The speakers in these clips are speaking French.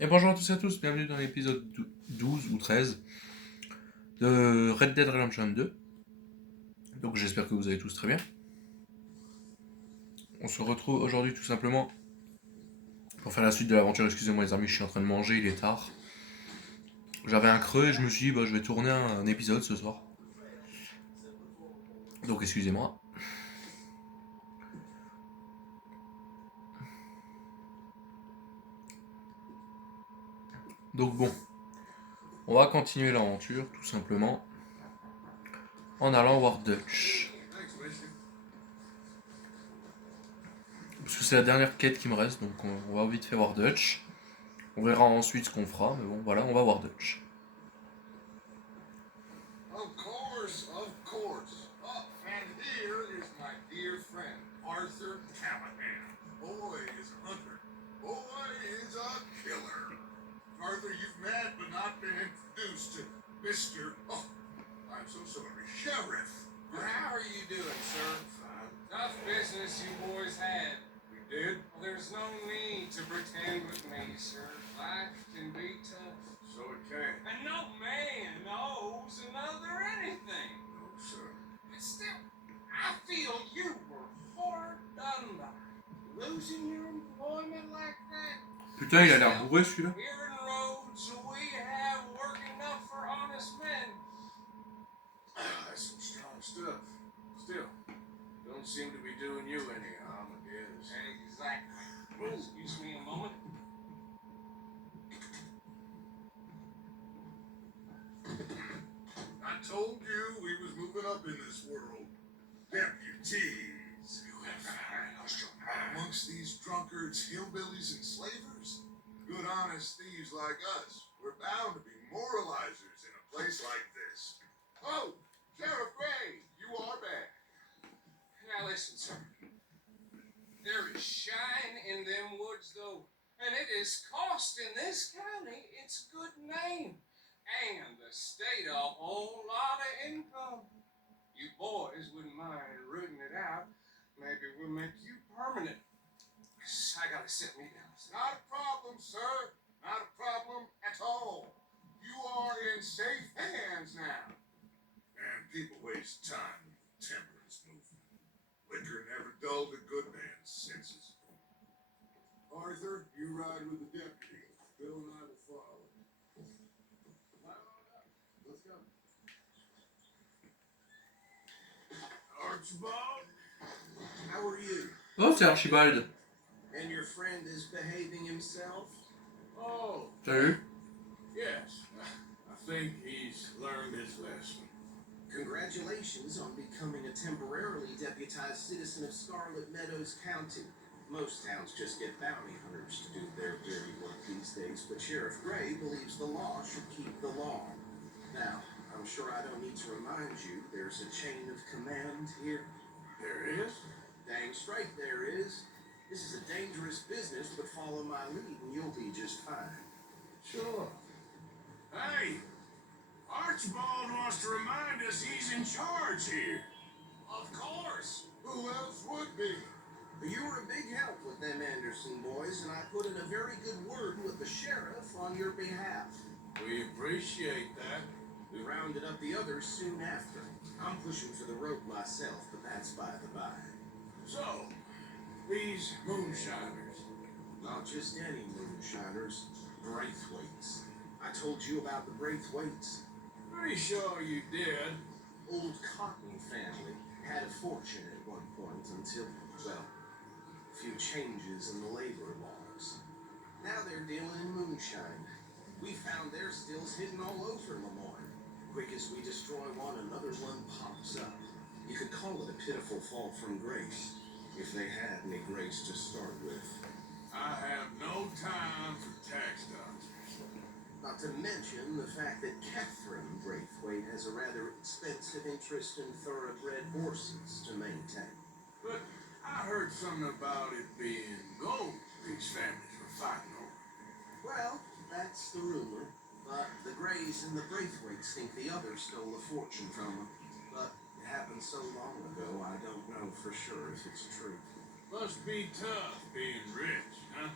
Et bonjour à tous et à tous, bienvenue dans l'épisode 12 ou 13 de Red Dead Redemption 2. Donc j'espère que vous allez tous très bien. On se retrouve aujourd'hui tout simplement pour faire la suite de l'aventure. Excusez-moi les amis, je suis en train de manger, il est tard. J'avais un creux et je me suis dit je vais tourner un épisode ce soir. Donc excusez-moi. Donc bon, on va continuer l'aventure tout simplement en allant voir Dutch. Parce que c'est la dernière quête qui me reste, donc on va vite fait voir Dutch. On verra ensuite ce qu'on fera, mais bon voilà, on va voir Dutch. Of course, of course. Oh, and here is my dear friend, Arthur Callahan. Boy is a hunter. Boy is a killer. Arthur, you've met but not been introduced to Mr. Oh, I'm so sorry, Sheriff. How are you doing, sir? Tough business you boys had. We did? Well, there's no need to pretend with me, sir. Life can be tough. So it can. And no man knows another anything. No, sir. But still, I feel you were hard done by. Losing your employment like that. Putain, il a l'air bourré celui-là. Here in Rhodes, we have work enough for honest men. That's some strong stuff. Still, don't seem to be doing you any harm, I guess. Exactly. Excuse me a moment. I told you we was moving up in this world. Deputies. You have found us amongst these drunkards, hillbillies, and slavers. Good, honest thieves like us. We're bound to be moralizers in a place like this. Oh, Sheriff Gray, you are back. Now listen, sir. There is shine in them woods, though, and it is costing this county its good name and the state a whole lot of income. You boys wouldn't mind rooting it out. Maybe we'll make you permanent. I gotta sit me down. Not a problem, sir. Not a problem at all. You are in safe hands now. And people waste time with temperance movement. Liquor never dulled a good man's senses. Arthur, you ride with the deputy. Bill and I will follow. Let's go. Archibald, how are you? Oh, c'est Archibald. And your friend is behaving himself? Oh, Salut. yes. I think he's learned his lesson. Congratulations on becoming a temporarily deputized citizen of Scarlet Meadows County. Most towns just get bounty hunters to do their dirty work these days, but Sheriff Gray believes the law should keep the law. Now, I'm sure I don't need to remind you there's a chain of command here. There is? Dang straight there is. This is a dangerous business, but follow my lead and you'll be just fine. Sure. Hey, Archibald wants to remind us he's in charge here. Of course. Who else would be? You were a big help with them Anderson boys, and I put in a very good word with the sheriff on your behalf. We appreciate that. We rounded up the others soon after. I'm pushing for the rope myself, but that's by the by. So, these moonshiners. Not just any moonshiners, Braithwaites. I told you about the Braithwaites. Pretty sure you did. Old Cotton family had a fortune at one point until, well, a few changes in the labor laws. Now they're dealing in moonshine. We found their stills hidden all over Lemoyne. Quick as we destroy one, another one pops up. You could call it a pitiful fall from grace, if they had any grace to start with. I have no time for tax doctors. Not to mention the fact that Catherine Braithwaite has a rather expensive interest in thoroughbred horses to maintain. But I heard something about it being gold these families were fighting over. Well, that's the rumor. But the Grays and the Braithwaites think the others stole a fortune from them. But it happened so long ago, I don't know for sure if it's true. Must be tough being rich, huh?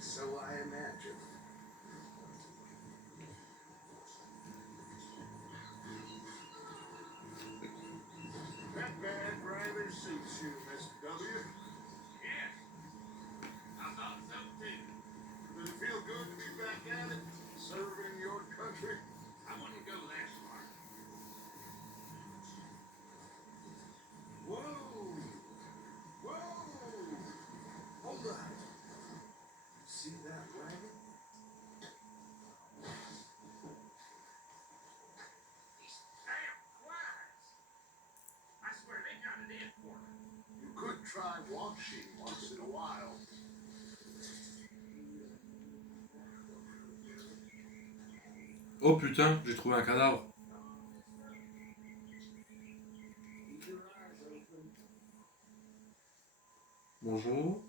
So I imagine. sheet once in a while. Oh putain, j'ai trouvé un cadavre. Bonjour.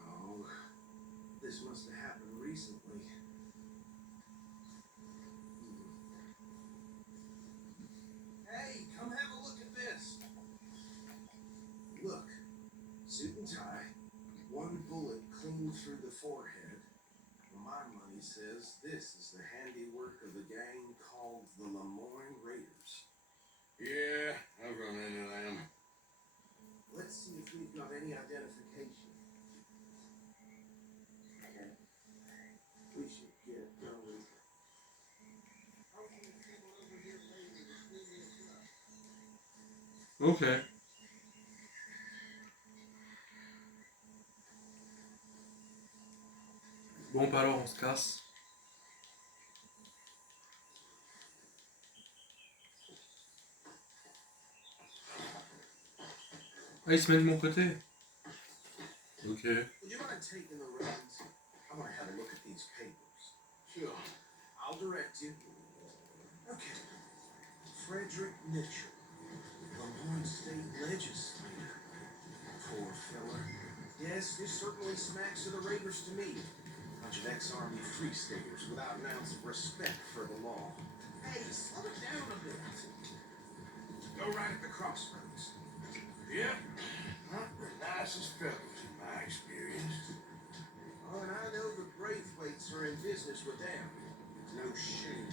Oh, this must have happened recently. Hey, come have a look at this. Look, suit and tie, one bullet clean through the forehead. My money says this is the handiwork of a gang called the Lemoyne Raiders. Yeah, I've run into them. Let's see if we've got any identification. Okay. We should get going. Ok. Bon, bah alors on se casse. Ah, il se met de mon côté. Ok. Would you mind taking the reins? I want to have a look at these papers. Sure. I'll direct you. Okay. Frederick Mitchell, Lemoyne State Legislator. Poor fella. Yes, this certainly smacks of the Raiders to me. Bunch of ex-Army free staters without an ounce of respect for the law. Hey, slow it down a bit. Go right at the crossroads. Yep. Not the nicest fellows in my experience. Oh, and I know the Braithwaites are in business with them. No shame.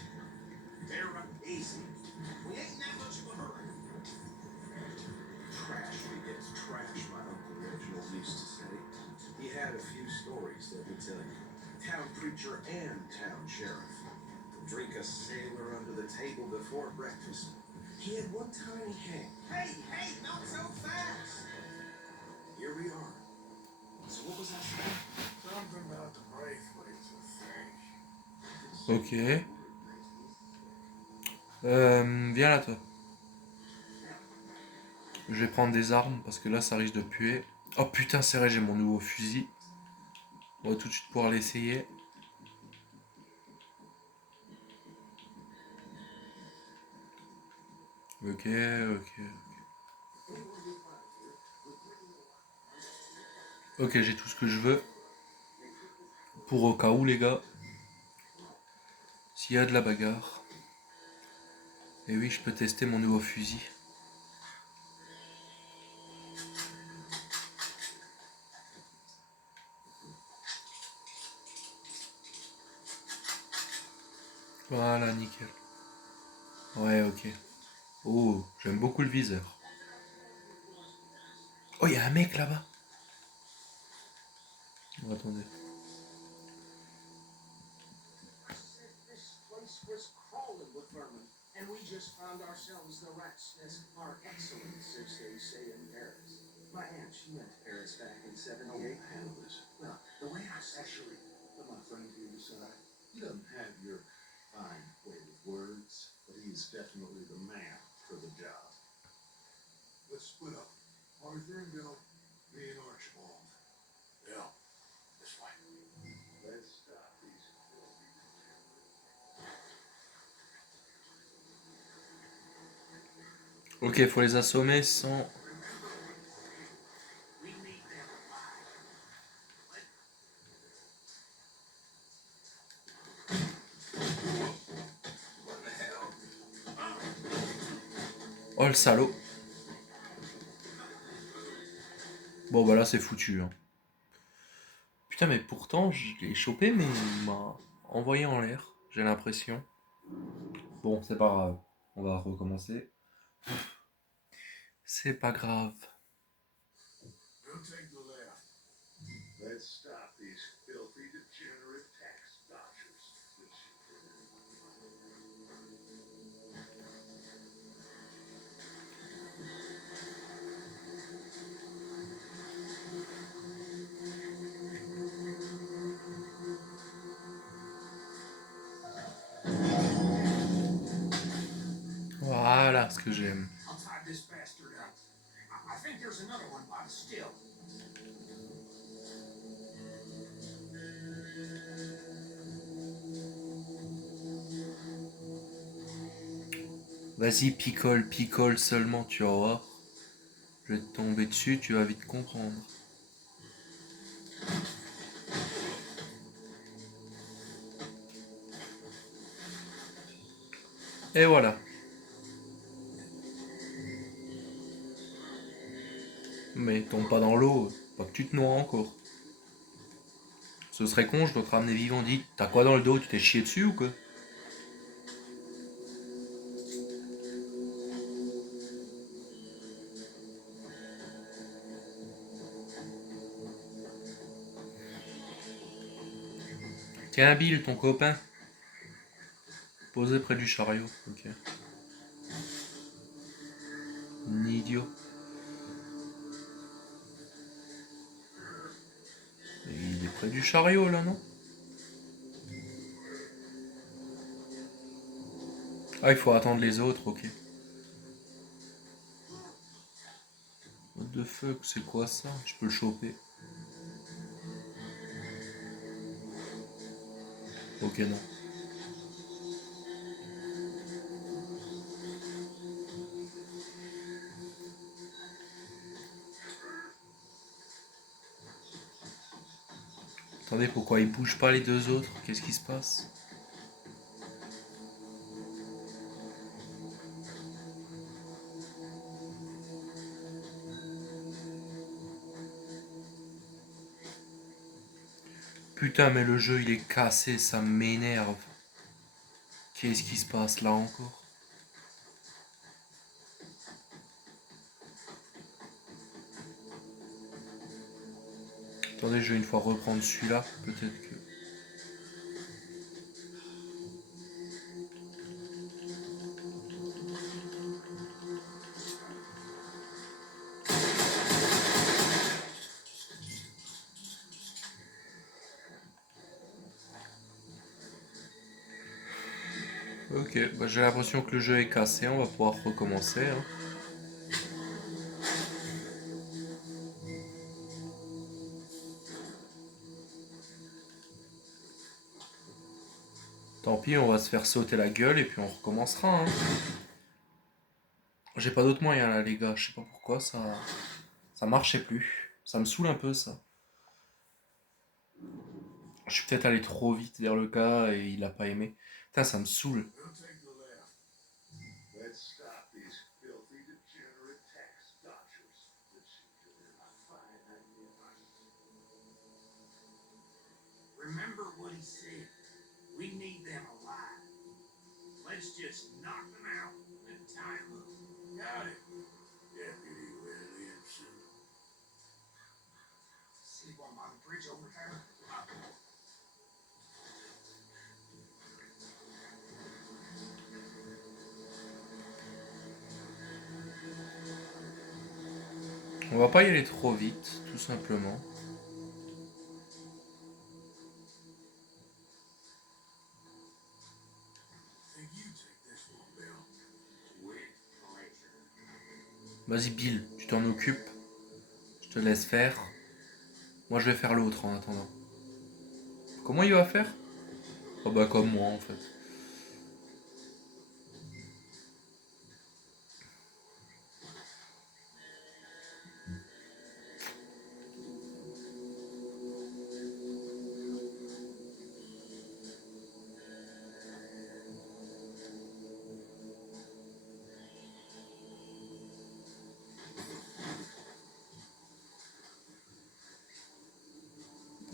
They're easy. We ain't in that much of a hurry. Trash begets trash, my Uncle Reginald used to say. He had a few stories, let me tell you. Town preacher and town sheriff. Drink a sailor under the table before breakfast. He had one tiny hang. Hey, not so fast! Here we are. So what was I saying? Something about the Braithwaites, I think. Ok. Viens là toi. Je vais prendre des armes parce que là ça risque de puer. Oh putain c'est vrai j'ai mon nouveau fusil. On va tout de suite pouvoir l'essayer. Ok. Ok j'ai tout ce que je veux. Pour au cas où les gars. S'il y a de la bagarre. Et oui je peux tester mon nouveau fusil. Voilà, nickel. Ouais, ok. Oh, j'aime beaucoup le viseur. Oh, il y a un mec là-bas. Oh, attendez. This place was crawling with vermin, and we just found ourselves the rat's nest par excellence, as they say in Paris. My aunt, she went to Paris back in '78. Well, the way I Actually, let my friend here decide. He doesn't have your fine way with words, but he is definitely the man for the job. Let's split up. Arthur and Bill, me and Archibald. Yeah, this way. Let's stop these filthy Ok, faut les assommer sans... we meet them alive. Oh le salaud. Bon bah là c'est foutu. Hein. Putain mais pourtant je l'ai chopé mais il m'a envoyé en l'air. J'ai l'impression. Bon c'est pas grave. On va recommencer. C'est pas grave. We'll take the left. Let's stop these filthy, degenerate tax dodgers. Voilà ce que j'aime. I'll tie this bastard up. I think there's another one by the still. Vas-y, picole, picole seulement, tu vas voir. Je vais te tomber dessus, tu vas vite comprendre. Et voilà. Mais tombe pas dans l'eau, pas que tu te noies encore. Ce serait con, je dois te ramener vivant. Dis, t'as quoi dans le dos? Tu t'es chié dessus ou quoi? Tiens, Bill, ton copain. Posé près du chariot, ok. Un idiot. Il est près du chariot là, non? Ah, il faut attendre les autres, ok. What the fuck, c'est quoi ça? Je peux le choper. Ok, non. Attendez, pourquoi ils bougent pas les deux autres? Qu'est-ce qui se passe? Putain, mais le jeu il est cassé, ça m'énerve. Qu'est-ce qui se passe là encore? Attendez, je vais une fois reprendre celui-là, peut-être que... Ok, bah j'ai l'impression que le jeu est cassé, on va pouvoir recommencer. Hein. Tant pis, on va se faire sauter la gueule et puis on recommencera. Hein. J'ai pas d'autre moyen là, les gars, je sais pas pourquoi ça marchait plus. Ça me saoule un peu ça. Je suis peut-être allé trop vite vers le gars et il a pas aimé. Putain, ça me saoule. We'll take the left. Let's stop these filthy, degenerate tax dodgers. This seems to be a fine idea. Remember what he said. We need them alive. Let's just knock them out and tie them up. Got it. Deputy Williamson. See one by the bridge over there? On va pas y aller trop vite, tout simplement. Think you take this one, Bill. With pleasure. Vas-y, Bill, tu t'en occupes. Je te laisse faire. Moi, je vais faire l'autre en attendant. Comment il va faire? Oh bah comme moi en fait.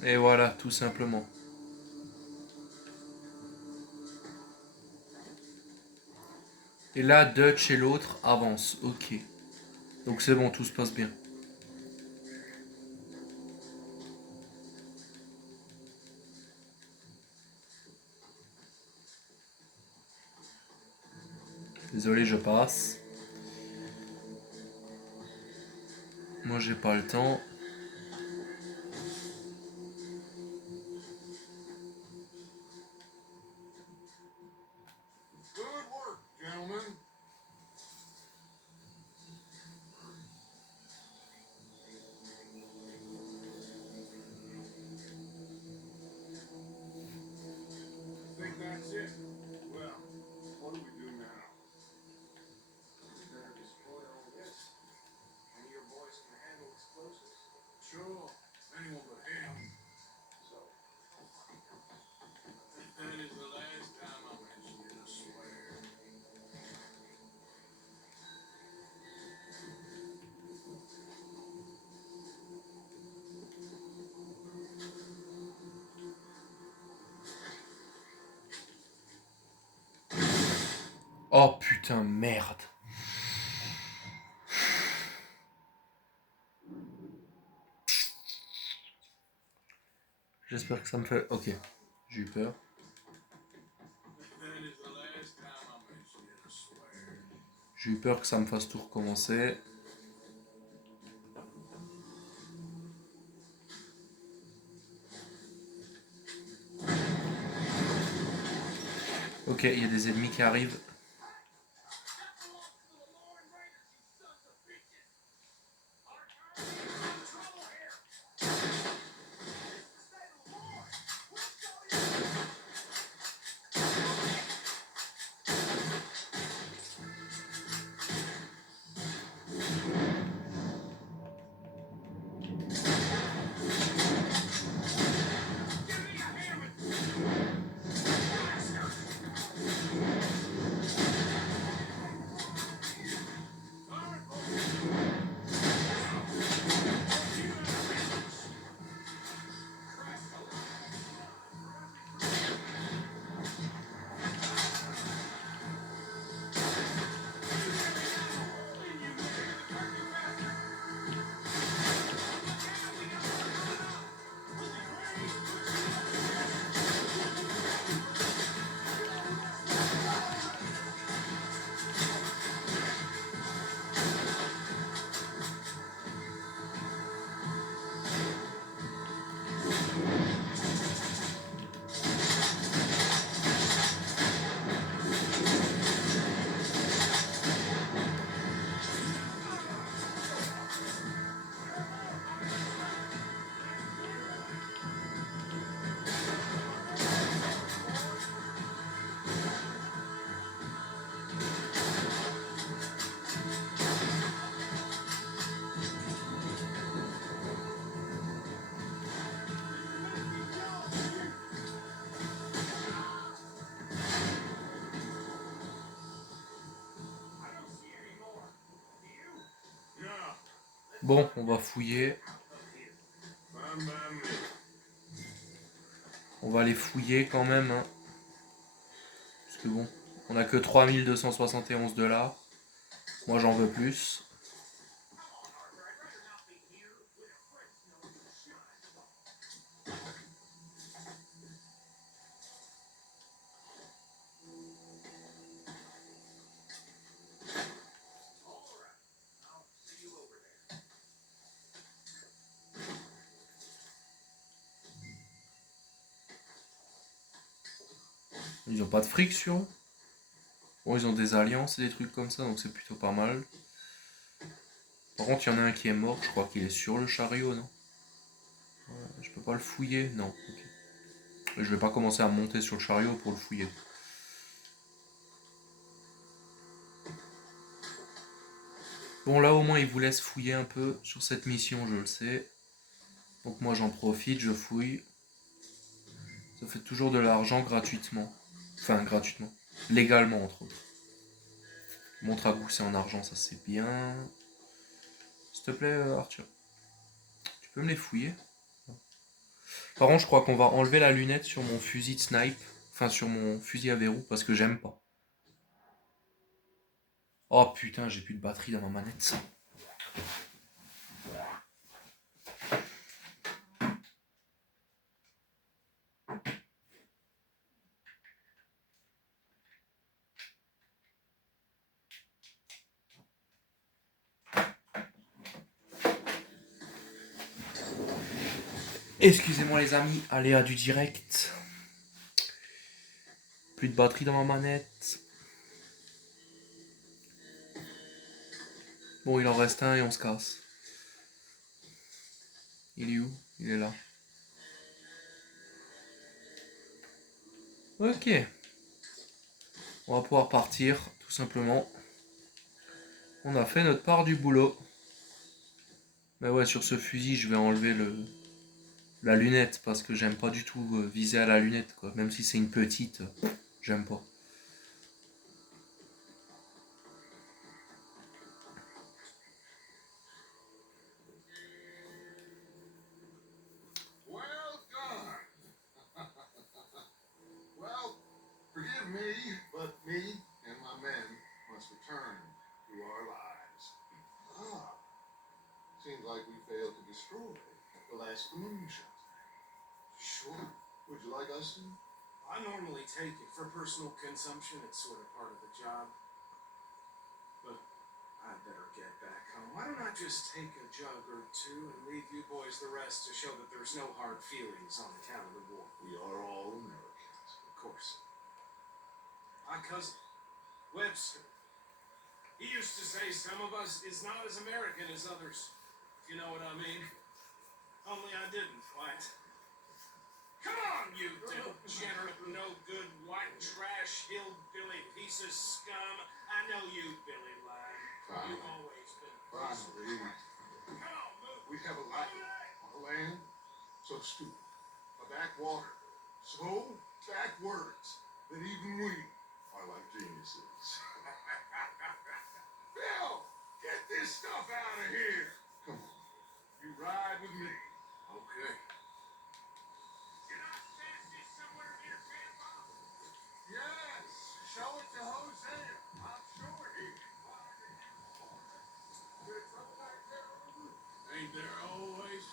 Et voilà, tout simplement. Et là, Dutch et l'autre avancent. Ok. Donc c'est bon, tout se passe bien. Désolé, je passe. Moi, j'ai pas le temps. Good work, gentlemen. Oh putain, merde. J'espère que ça me fait... Ok, j'ai eu peur. That is the last time I mention it, I swear. J'ai eu peur que ça me fasse tout recommencer. Ok, il y a des ennemis qui arrivent. Yeah, Bon, on va fouiller. fine by me. On va les fouiller quand même. Hein. Parce que bon, on a que 3271 $. Moi j'en veux plus. Ils ont pas de fric sur eux. Bon, ils ont des alliances et des trucs comme ça, donc c'est plutôt pas mal. Par contre, il y en a un qui est mort, je crois qu'il est sur le chariot, non? Ouais, je peux pas le fouiller? Non, ok. Je vais pas commencer à monter sur le chariot pour le fouiller. Bon, là au moins il vous laisse fouiller un peu sur cette mission, je le sais. Donc moi j'en profite, je fouille. Ça fait toujours de l'argent gratuitement. Enfin, gratuitement. Légalement, entre autres. Montre à gousset en argent, ça c'est bien. S'il te plaît, Arthur. Tu peux me les fouiller? Par contre, je crois qu'on va enlever la lunette sur mon fusil de snipe. Enfin, sur mon fusil à verrou, parce que j'aime pas. Oh putain, j'ai plus de batterie dans ma manette. Excusez-moi les amis, aléa du direct. Plus de batterie dans ma manette. Bon, il en reste un et on se casse. Il est où? Il est là. Ok. On va pouvoir partir, tout simplement. On a fait notre part du boulot. Mais ouais, sur ce fusil, je vais enlever la lunette parce que j'aime pas du tout viser à la lunette, quoi. Même si c'est une petite, j'aime pas. Well done. Well, forgive me, but me and my men like we failed to destroy Alaska moonshine. Sure. Would you like us to? I normally take it for personal consumption. It's sort of part of the job. But I better get back home. Why don't I just take a jug or two and leave you boys the rest to show that there's no hard feelings on account of the war? We are all Americans. Of course. My cousin, Webster, he used to say some of us is not as American as others, if you know what I mean. Only I didn't quite. Come on, you degenerate, no good, white trash, hillbilly piece of scum. I know you, Billy Lyon. You've always been peaceful. Finally. Come on, move. We have a life on a land so stupid, a backwater so backwards that even we are like geniuses. Bill, get this stuff out of here. Come on, you ride with me. Okay. Can I stash this somewhere here, Grandpa? Yes, show it to Hosea. I'm sure he can find it. It's up back there. Ain't there always?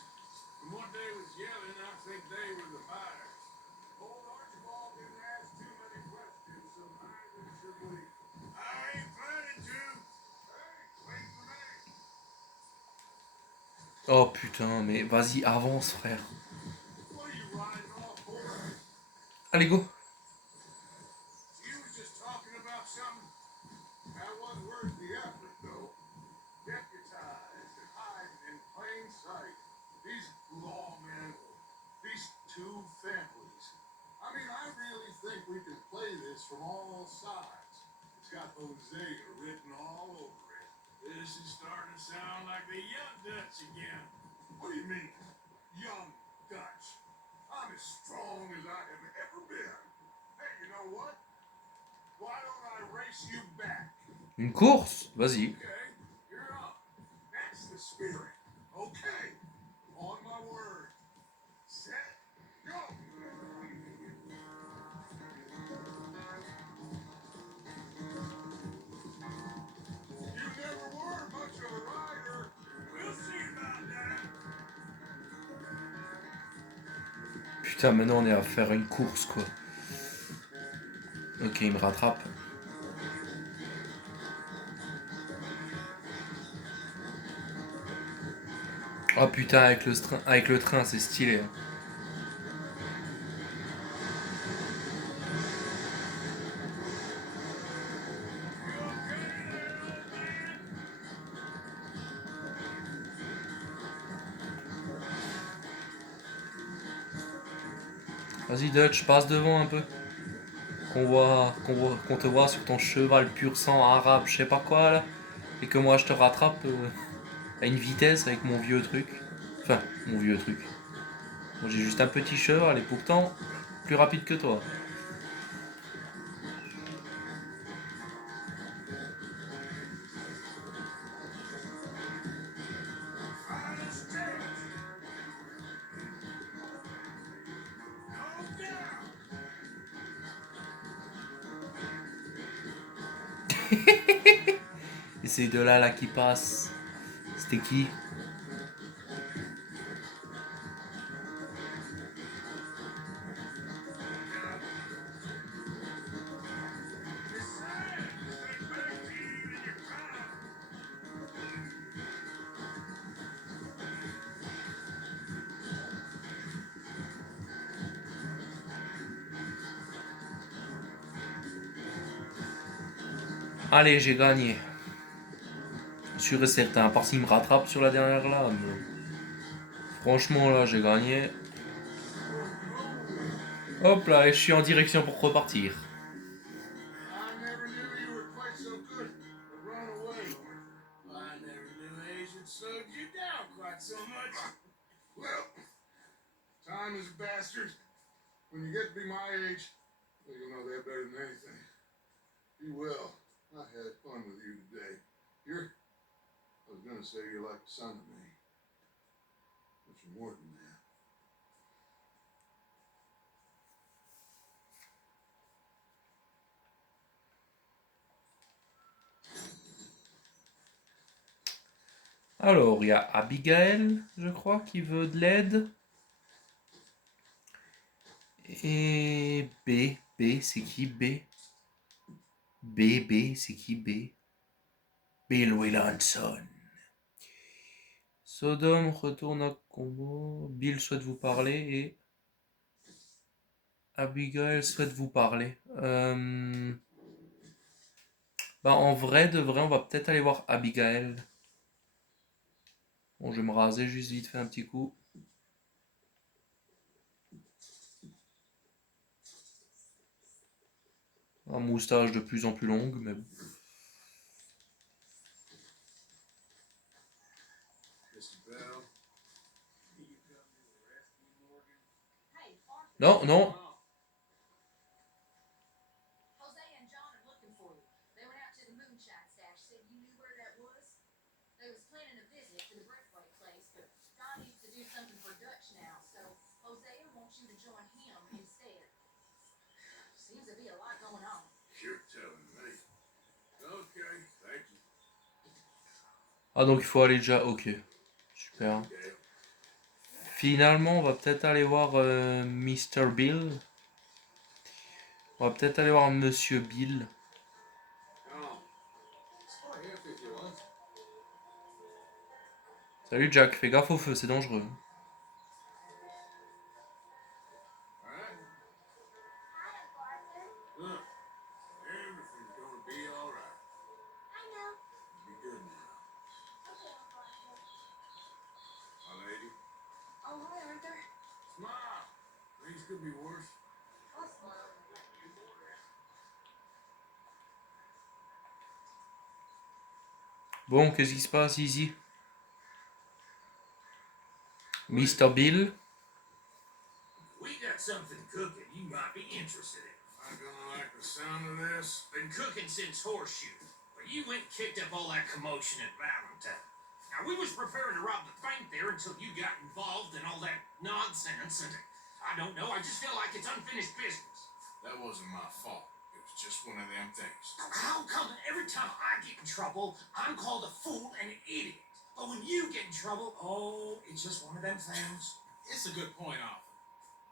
From what they was yelling, I think they were the fires. Old Archibald didn't ask too many questions, so neither should we. I ain't planning to. Hey, wait for me. Oh putain, mais vas-y, avance, frère. What are you riding off for? Allez, go. You was just talking about something. That wasn't worth the effort, though. Deputized and hiding in plain sight. These lawmen, these two families. I mean, I really think we can play this from all sides. It's got Hosea written all over it. This is starting to sound like the Young Dutch again. What do you mean, young Dutch? I'm as strong as I have ever been. Hey, you know what? Why don't I race you back? Une course? Vas-y. Okay, you're up. That's the spirit. Okay, on my word. Set, go. You never were much of a rider. We'll see about that. Putain, maintenant on est à faire une course, quoi. Ok, il me rattrape. Oh putain, avec le train, c'est stylé. Hein. Vas-y Dutch, passe devant un peu. Qu'on te voit sur ton cheval pur sang arabe, je sais pas quoi là. Et que moi je te rattrape à une vitesse avec mon vieux truc. Enfin, mon vieux truc. Moi j'ai juste un petit cheval et pourtant plus rapide que toi. Final stage. Calm down. Et ces deux-là là qui passent, c'était qui? It's sad. They back to you in your prime. Allez, j'ai gagné. Sûr et certain, à part s'il me rattrape sur la dernière là. Mais... franchement là, j'ai gagné. Hop là, et je suis en direction pour repartir. I never knew you were quite so good at running away. I never knew age had slowed you down quite so much. Well, time is a bastard. When you get to be my age, well, you'll know that better than anything. You will. I had fun with you today. I was gonna say you're like a son to me. But you're more than that. Alors, il y a Abigail, je crois, qui veut de l'aide. Et B. B, c'est qui B? B, c'est qui B? Bill Williamson. Sodome retourne à combo. Bill souhaite vous parler et Abigail souhaite vous parler. Bah, en vrai, de vrai, on va peut-être aller voir Abigail. Bon, je vais me raser juste vite fait un petit coup. Un moustache de plus en plus longue, mais bon. Mr. Bell, you come to the rescue, Morgan? Hey, Arthur. Non, non. Hosea and John are looking for you. They went out to the moonshine stash, said you knew where that was. They was planning a visit to the Breathway place, but John needs to do something for Dutch now, so Hosea wants you to join him instead. Seems to be a lot going on. You're telling me. Okay, thank you. Ah, donc il faut aller déjà. Ok. Super. Dale. Finalement, on va peut-être aller voir Mr. Bill. On va peut-être aller voir Monsieur Bill. Oh. Spot here, 51. Salut Jack, fais gaffe au feu, c'est dangereux. All right. Look, everything's gonna be all right. I know. Be good now, Okay, Uncle Arthur. my lady. Oh, hi, Arthur. Smile. Things could be worse. I'll smile. Bon, qu'est-ce qui se passe ici? Mr. Bill? We got something cooking you might be interested in. Not gonna like the sound of this. Been cooking since Horseshoe, but you went and kicked up all that commotion at Valentine. Now, we was preparing to rob the bank there until you got involved in all that nonsense, and I don't know, I just feel like it's unfinished business. That wasn't my fault. It was just one of them things. How come every time I get in trouble, I'm called a fool and an idiot? But when you get in trouble, oh, it's just one of them things. It's a good point, Arthur.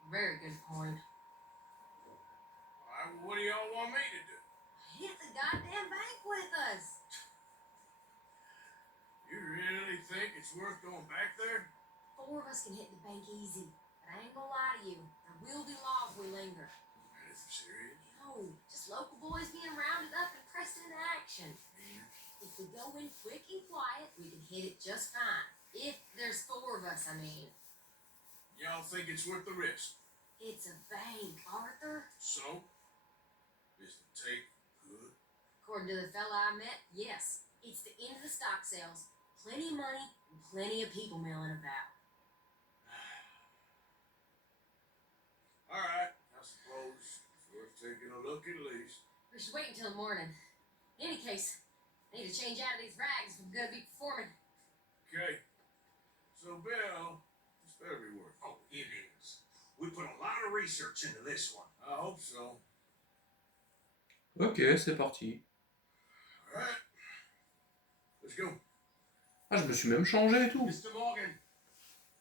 Very good point. All right, well, what do y'all want me to do? Hit the goddamn bank with us. You really think it's worth going back there? 4 of us can hit the bank easy. But I ain't gonna lie to you. There will be law if we linger. That is serious. No, just local boys being rounded up and pressed into action. If we go in quick and quiet, we can hit it just fine. If there's 4 of us, I mean. Y'all think it's worth the risk? It's a bank, Arthur. So? Is the tape good? According to the fella I met, yes. It's the end of the stock sales. Plenty of money and plenty of people milling about. All right, I suppose it's worth taking a look at least. We should wait until the morning. In any case, I need to change out of these rags if I'm gonna be performing. Okay. So, Bill, this better be worth it. Oh, it is. We put a lot of research into this one. I hope so. Ok, c'est parti. All right. Let's go. Ah, je me suis même changé et tout. Mr. Morgan,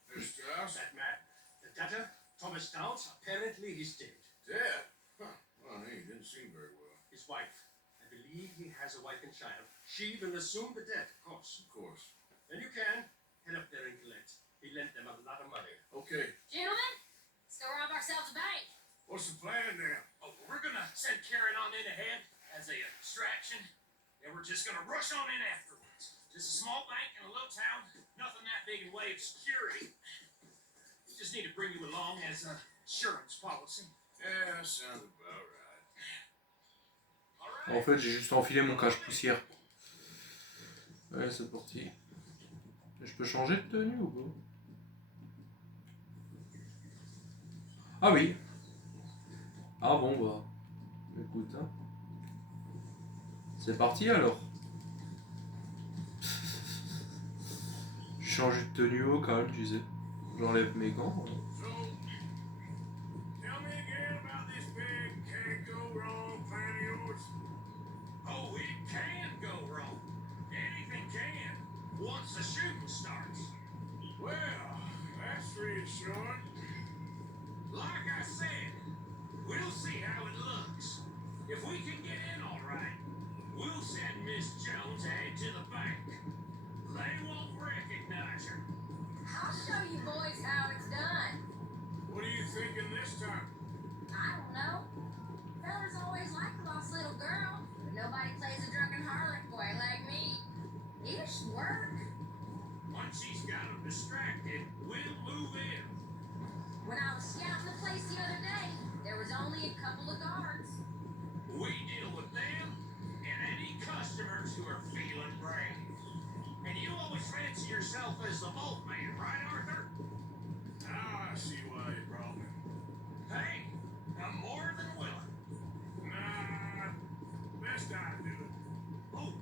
There's Strauss. that man, the debtor, Thomas Downs, apparently he's dead. Dead. Huh. Well, he didn't seem very well. His wife, I believe he has a wife and child. She will assume the debt, of course. Of course. Then you can head up there and collect. He lent them a lot of money. Okay. Gentlemen, let's go rob ourselves a bank. What's the plan now? Oh, we're gonna send Karen on in ahead as a distraction, and we're just gonna rush on in afterwards. Just a small bank in a little town, nothing that big in way of security. We just need to bring you along as a insurance policy. Yeah, sounds about right. All right. En fait, j'ai juste enfilé mon cache-poussière. Ouais, c'est parti. Je peux changer de tenue ou pas? Ah oui. Ah bon, bah. Écoute, hein. C'est parti alors. Je change de tenue au calme, tu sais. J'enlève mes gants. So, tell me again about this big can't go wrong plan of yours. Oh, it can go wrong. Anything can. Once the shooting reassuring. Like I said, we'll see how it looks. If we can get in all right, we'll send Miss Jones ahead to the bank. They won't recognize her. I'll show you boys how it's done. What are you thinking this time? I don't know. Fellas always like a lost little girl, but nobody plays a drunken harlot boy like me. It should work. Once she's got them distracted, we'll move in. When I was scouting the place the other day, there was only a couple of guards. We deal with them and any customers who are feeling brave. And you always fancy yourself as the boatman, right, Arthur? Now I see why you brought me. Hey, I'm more than willing. Nah, best I do it. Oh,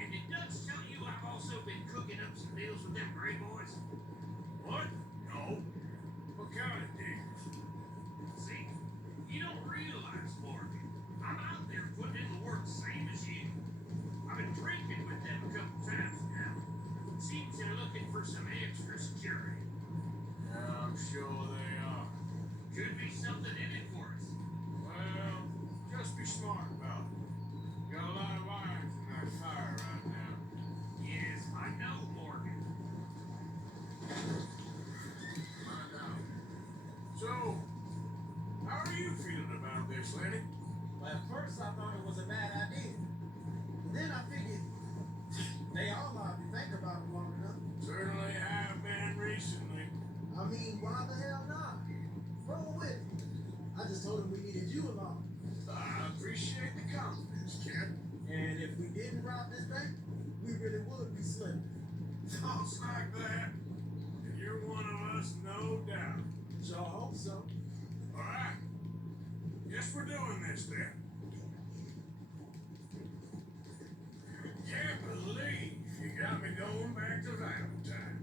and did Dutch tell you I've also been cooking up some deals with them Grey Boys? What? No. What kind of deals? See, you don't realize, Morgan, I'm out there putting in the work same as you. I've been drinking with them a couple times now. Seems they're looking for some extra security. Yeah, I'm sure they are. Could be something in it for us. Well, just be smart about it. Got a lot of irons in that fire right now. Yes, I know, Morgan. Find out. So, how are you feeling about this, Lenny? Well, at first I thought it was a bad idea. Then I figured they all are if you think about it long enough. Certainly have been recently. I mean, why the hell not? Roll with it. I just told him we needed you along. I appreciate the confidence, kid. And if we didn't rob this bank, we really would be slipping. Talks like that. And you're one of us, no doubt. Sure hope so. All right. Guess we're doing this then. Can't believe you got me going back to Valentine.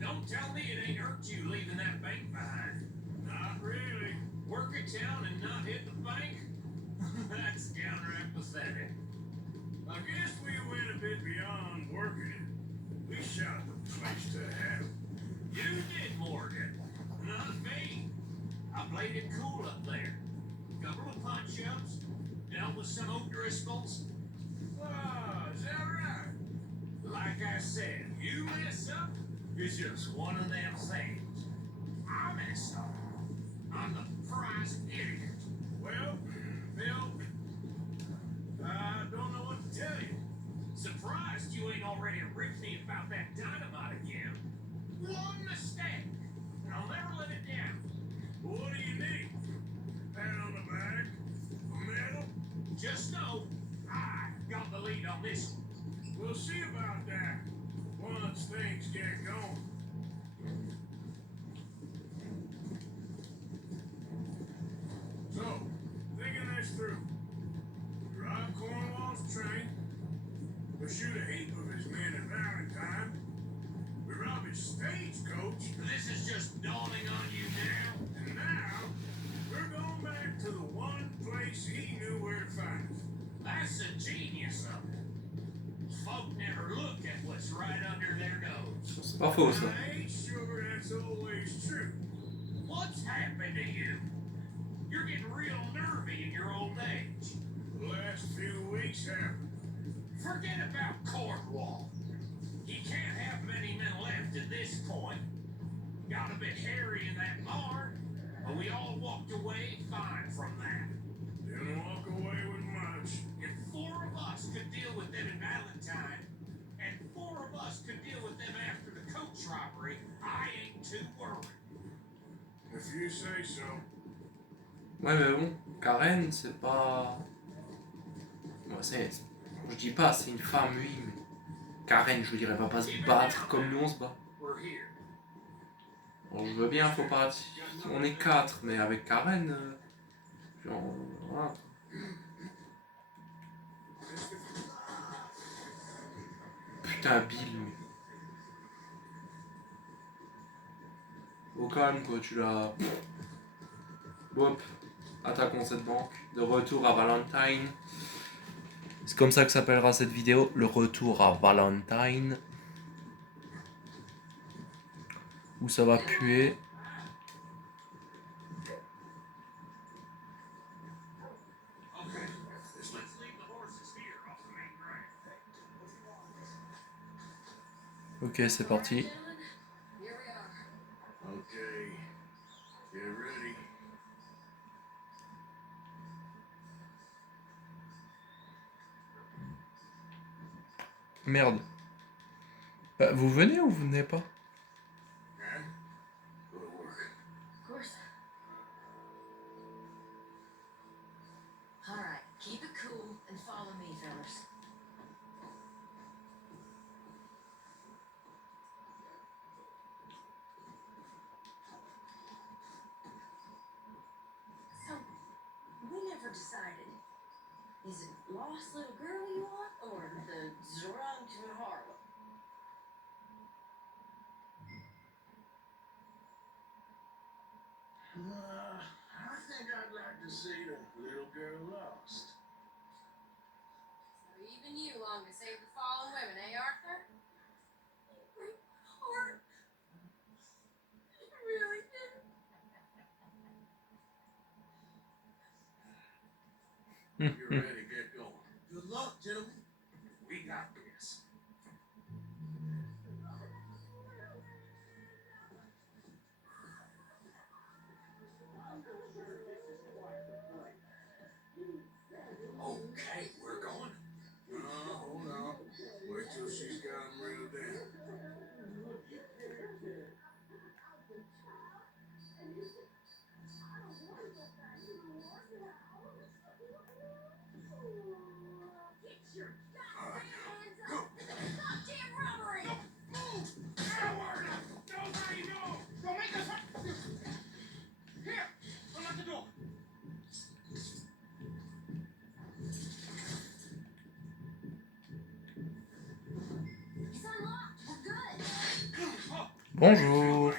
Don't tell me it ain't hurt you leaving that bank behind. Not really. Work a town and not hit the bank? That's downright pathetic. I guess we went a bit beyond working it. We shot the place to hell. You did, Morgan. Not me. I played it cool up there. Couple of punch-ups, dealt with some O'Driscolls. Ah, is that right? Like I said, you mess up, it's just one of them things. I mess up. I'm the prize idiot. Well, Bill, I don't know what to tell you. Surprised you ain't already ripped me about that dynamite again. One mistake, and I'll never let it down. What do you need? Pat on the back? A medal? Just know, I got the lead on this one. We'll see about that once things get going. So, thinking this through. We rob Cornwall's train. We shoot a heap of his men at Valentine. We rob his stagecoach. This is just dawning on you now. And now, we're going back to the one place he knew where to find us. That's the genius of it. Folk never look at what's right under their nose. C'est pas faux ça. I ain't sure that's always true. What's happened to you? You're getting real nervy in your old age. The last few weeks have. Forget about Cornwall. He can't have many men left at this point. Got a bit hairy in that barn, but we all walked away fine from that. Didn't walk away with much. If four of us could deal with them in Valentine, and four of us could deal with them after the coach robbery, I ain't too worried. If you say so. Ouais, mais bon, Karen, c'est pas. Bon, je dis pas, c'est une femme, oui, mais. Karen, je veux dire, elle va pas se battre comme nous on se bat. We're here. Bon, je veux bien, faut pas. On est 4, mais avec Karen. Genre. Voilà. Putain, Bill, mais. Au calme, quoi, tu l'as. Hop, attaquons cette banque. De retour à Valentine. C'est comme ça que s'appellera cette vidéo, le retour à Valentine. où ça va puer. Okay, let's leave the horses here off the main drag. Ok, c'est parti. Here we are. Okay, get ready. Merde. Bah, vous venez ou vous venez pas? Dad, go to work. Of course. All right, keep it cool and follow me, fellas. So, we never decided. Is it lost little girl you want, or the drunk in Harlem? I think I'd like to see the little girl lost. So even you long to save the fallen women, eh, Arthur? You break my heart. You really did. You're ready, get going. Good luck, gentlemen. We got this. Okay, we're going. Hold on. Wait till she's got him reeled in. Get your All right, hands go. up! Goddamn robbery! Howard! Nobody know! Don't make us hurt. Here, unlock the door. It's unlocked. We're good. Bonjour.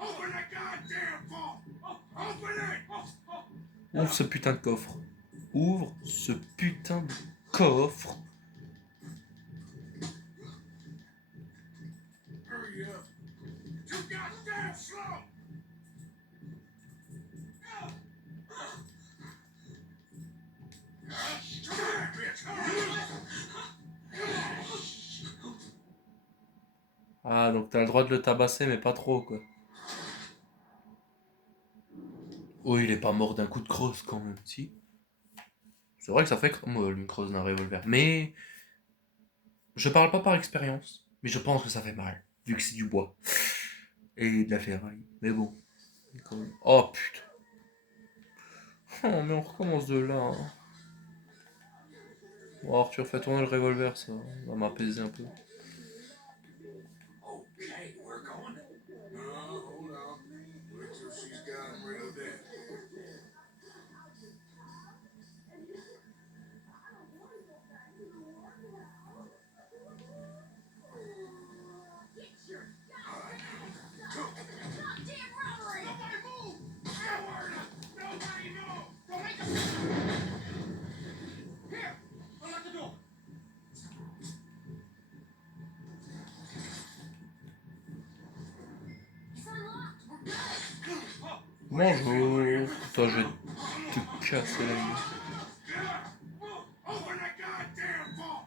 Open the goddamn vault! Open it! Ouvre ce putain de coffre. Ouvre ce putain de coffre. Hurry up! Too goddamn slow! Come here, bitch! Ah, donc t'as le droit de le tabasser, mais pas trop, quoi. Oh, il est pas mort d'un coup de crosse, quand même, si. C'est vrai que ça fait comme une crosse d'un revolver. Mais je parle pas par expérience, mais je pense que ça fait mal, vu que c'est du bois. Et de la ferraille. Mais bon. Quand même. Oh, putain. Oh, mais on recommence de là. Hein. Bon, Arthur, fais tourner le revolver, ça va m'apaiser un peu. Okay, we're going. Hold on. Wait till she's got him reeled in. Get your All right, go. goddamn robbery! Nobody move. Howard! Nobody know! Don't make us. Here, unlock the door. It's unlocked. We're good. Bonjour. Toi, je vais te casser la gueule. Open the goddamn vault!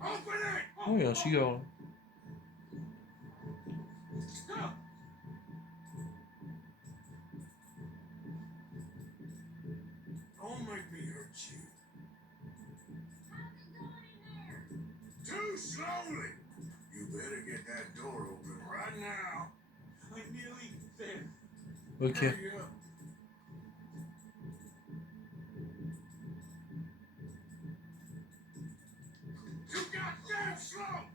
Open it! Oh, il y a un cigare, là. Don't make me hurt you. How's it going in there? Too slowly! You better get that door open right now. I'm nearly there. Ok. Hurry up. Too goddamn slow!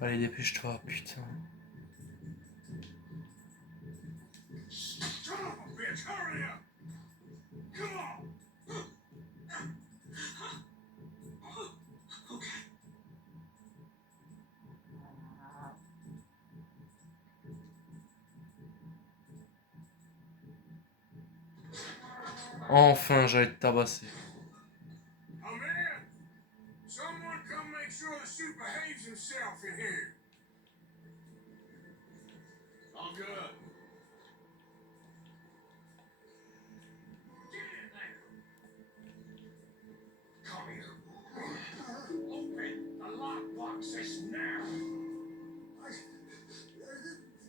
Allez, dépêche-toi, putain. Son of a bitch, hurry up! Come on! Okay. Enfin, j'allais te tabasser. I'm in. Someone come make sure the suit behaves himself in here. All good. Get in there. Come here. Open the lockboxes now.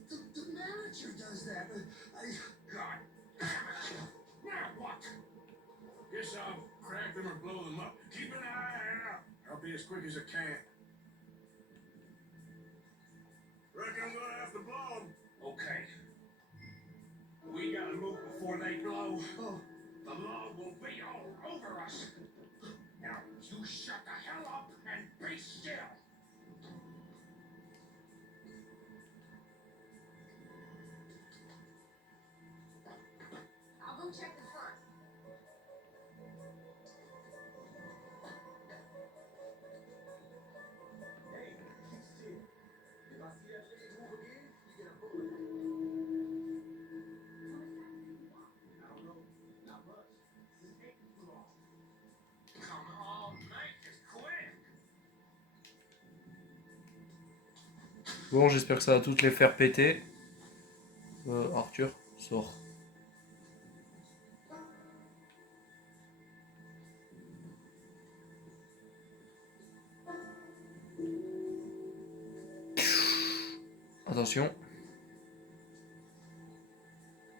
The manager does that. God damn it. Now what? Guess I'll crack them or blow them up. Keep an eye out. I'll be as quick as I can. Reckon I'm gonna have to blow them. Okay. We gotta move before they blow. Oh, The law will be all over us. Now, you shut the hell up and be still. I'll go check the front. hey, keep still. If I see that lady move again, you get a bullet. I don't know. Not much. This ain't too long. Come on, make it quick. Bon, j'espère que ça va toutes les faire péter. Arthur, sors. Attention.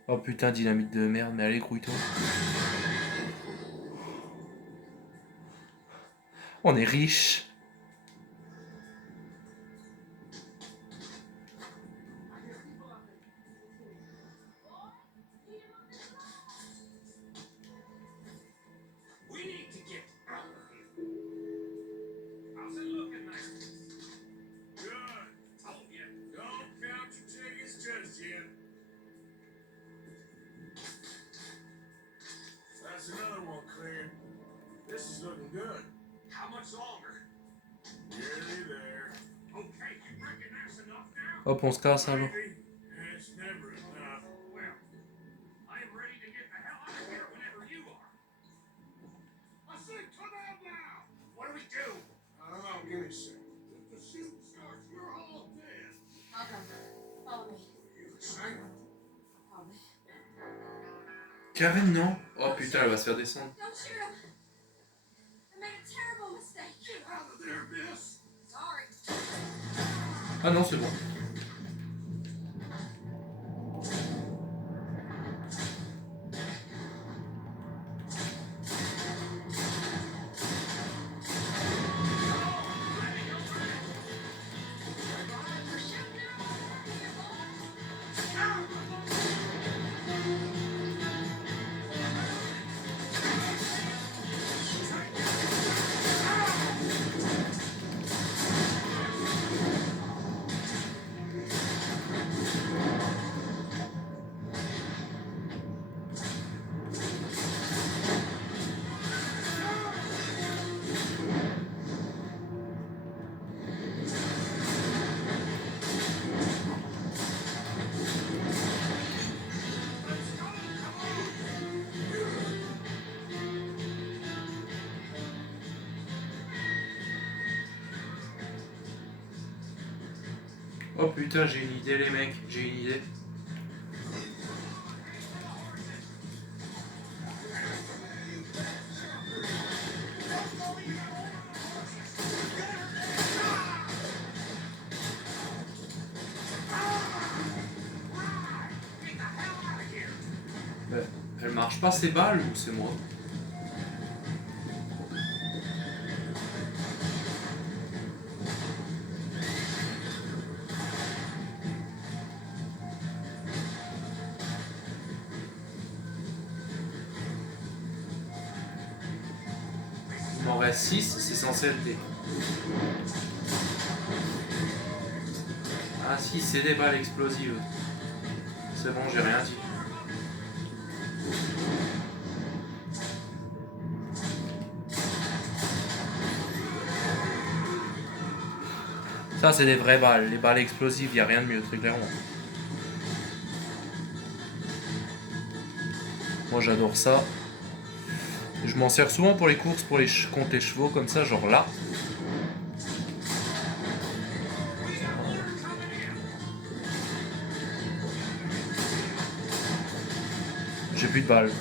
Oh putain, dynamite de merde, mais allez, grouille-toi. On est riche. We need to get out of here. How's it looking there? Good. Told you. Don't count your tickets just yet. That's another one cleared. This is looking good. How much longer? Nearly there. Okay, you reckon that's enough now? Hop, on se casse alors. Maybe. It's never enough. Well, I'm ready to get the hell out of here whenever you are. I said come out now! What do we do? I don't know, give me a sec. If the shooting starts, you're all dead. I'll come. Follow me. You can sing. Probably. Karen, non. Oh putain, elle va se faire descendre. Don't shoot him. I made a terrible mistake. Get out of there, miss! Sorry. Ah non, c'est bon. Oh putain, j'ai une idée les mecs, j'ai une idée. Elle marche pas ces balles ou c'est moi? Il m'en reste 6, c'est censé être des... Ah si, c'est des balles explosives. C'est bon, j'ai rien dit. Ça, c'est des vraies balles. Les balles explosives, il n'y a rien de mieux, très clairement. Moi, j'adore ça. Je m'en sers souvent pour les courses, pour les contre les chevaux comme ça, genre là. J'ai plus de balles.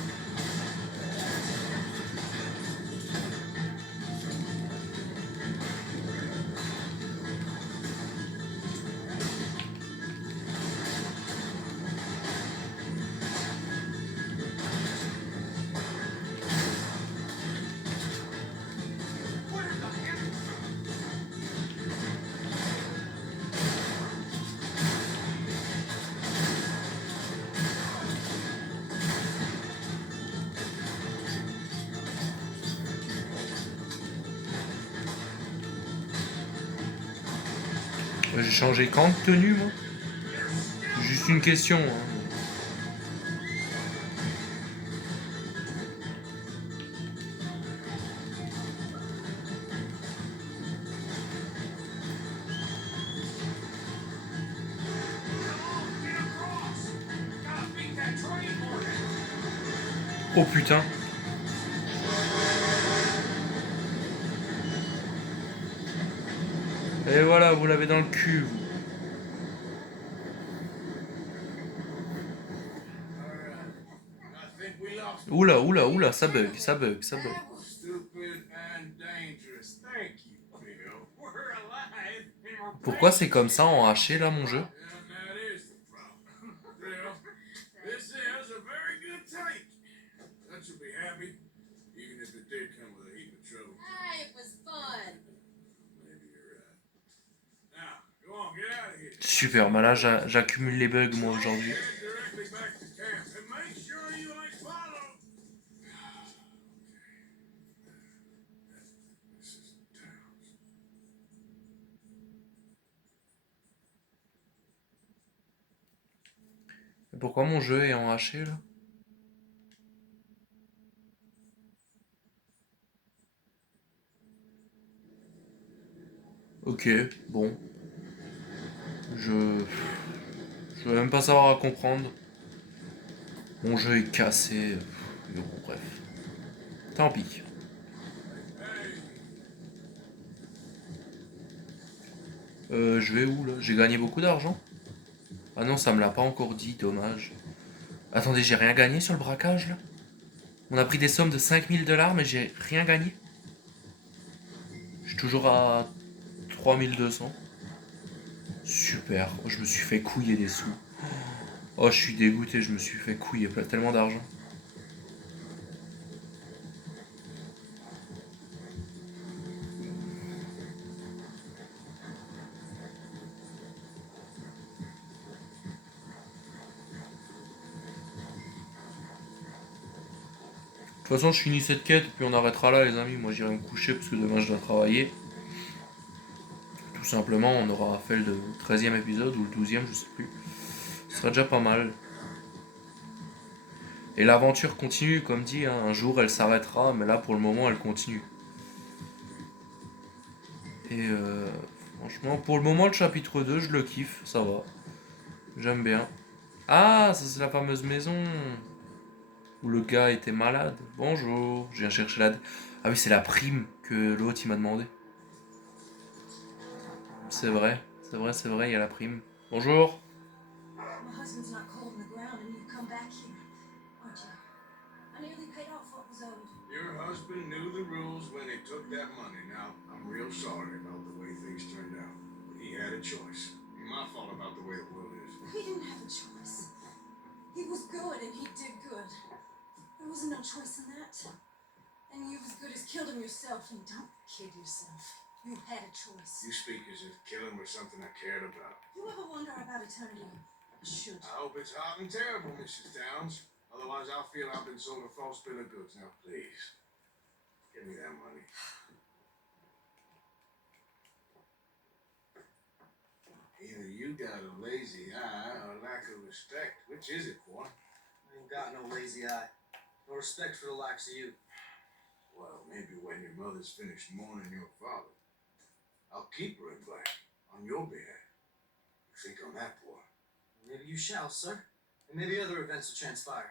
J'ai changé quand de tenue, moi? Juste une question. Hein. Oh putain. Et voilà, vous l'avez dans le cul, vous. I think we lost. Oula, oula, oula, ça bug, ça bug, ça bug. Stupid and dangerous. Thank you, Bill. We're alive and we're Pourquoi c'est comme ça en haché là, mon jeu? And that is the problem. Bill, this is a very good tank. That should be happy, even if it did come with a heap of trouble. Ah, it was fun. Maybe you're right. Now, go on, get out of here. Super, bah là j'accumule les bugs moi aujourd'hui. Head directly back to camp and make sure you ain't followed. This is Towns. Pourquoi mon jeu est en haché là? Ok, bon. Je vais même pas savoir à comprendre. Mon jeu est cassé. Mais bon, bref. Tant pis. Je vais où là? J'ai gagné beaucoup d'argent? Ah non, ça me l'a pas encore dit, dommage. Attendez, j'ai rien gagné sur le braquage là? On a pris des sommes de 5000 $, mais j'ai rien gagné. Je suis toujours à 3200. Super, je me suis fait couiller des sous. Oh, je suis dégoûté, je me suis fait couiller tellement d'argent. De toute façon, je finis cette quête, puis on arrêtera là, les amis. Moi, j'irai me coucher parce que demain, je dois travailler. Tout simplement, on aura fait le 13e épisode ou le 12e, je sais plus. Ce sera déjà pas mal. Et l'aventure continue, comme dit, hein. Un jour, elle s'arrêtera, mais là, pour le moment, elle continue. Et franchement, pour le moment, le chapitre 2, je le kiffe, ça va. J'aime bien. Ah, ça c'est la fameuse maison où le gars était malade. Bonjour, je viens chercher la... Ah oui, c'est la prime que l'autre il m'a demandé. C'est vrai, c'est vrai, c'est vrai, il y a la prime. Bonjour. My husband's not cold in the ground and you've come back here, aren't you? I nearly paid off what was owed. Your husband knew the rules when he took that money. Now, I'm real sorry about the way things turned out. But he had a choice. Ain't my fault about the way the world is. He didn't have a choice. He was good and he did good. There wasn't no choice in that. And you as good as killed him yourself, and don't kid yourself. You had a choice. You speak as if killing was something I cared about. You ever wonder about eternity? I should. I hope it's hot and terrible, Mrs. Downs. Otherwise, I'll feel I've been sold a false bill of goods. Now, please, give me that money. Either you got a lazy eye or a lack of respect. Which is it, boy? I ain't got no lazy eye. No respect for the likes of you. Well, maybe when your mother's finished mourning your father, I'll keep her in black on your behalf. You think on that, boy? Maybe you shall, sir. And maybe other events will transpire.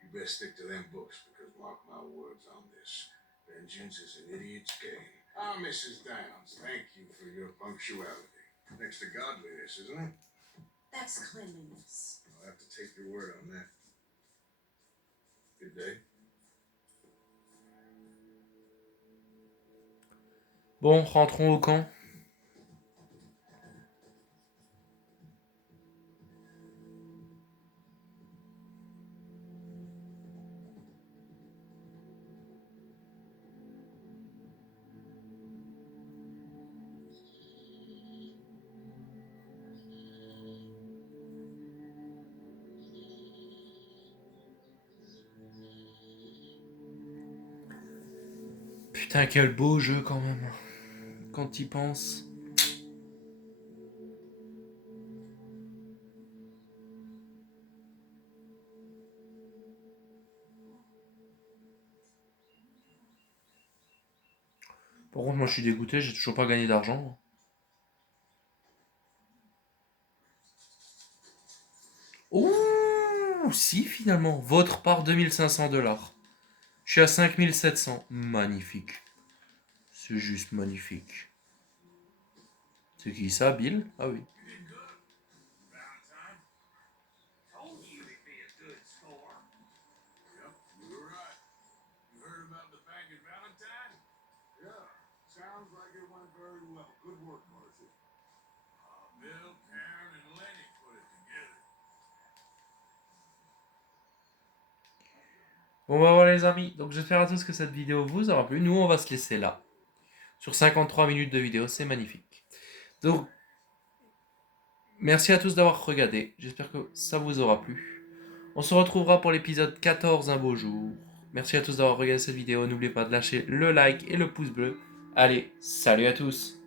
You best stick to them books because mark my words on this. Vengeance is an idiot's game. Ah, Mrs. Downs, thank you for your punctuality. Next to godliness, isn't it? That's cleanliness. I'll have to take your word on that. Good day. Bon, rentrons au camp. Putain, quel beau jeu quand même. Quand t'y penses. Par contre, moi je suis dégoûté, j'ai toujours pas gagné d'argent. Ouh, si finalement. Votre part 2500$. Je suis à 5700. Magnifique. C'est juste magnifique. C'est qui ça, Bill? Ah oui. You did good, Valentine. Told you it'd be a good score. Yep, you were right. You heard about the bank at Valentine? Yeah, sounds like it went very well. Good work, Marcy. Bill, Karen, and Lenny put it together. Bon bah voilà les amis, donc j'espère à tous que cette vidéo vous aura plu. Nous on va se laisser là. Sur 53 minutes de vidéo, c'est magnifique. Donc, merci à tous d'avoir regardé. J'espère que ça vous aura plu. On se retrouvera pour l'épisode 14 un beau jour. Merci à tous d'avoir regardé cette vidéo. N'oubliez pas de lâcher le like et le pouce bleu. Allez, salut à tous!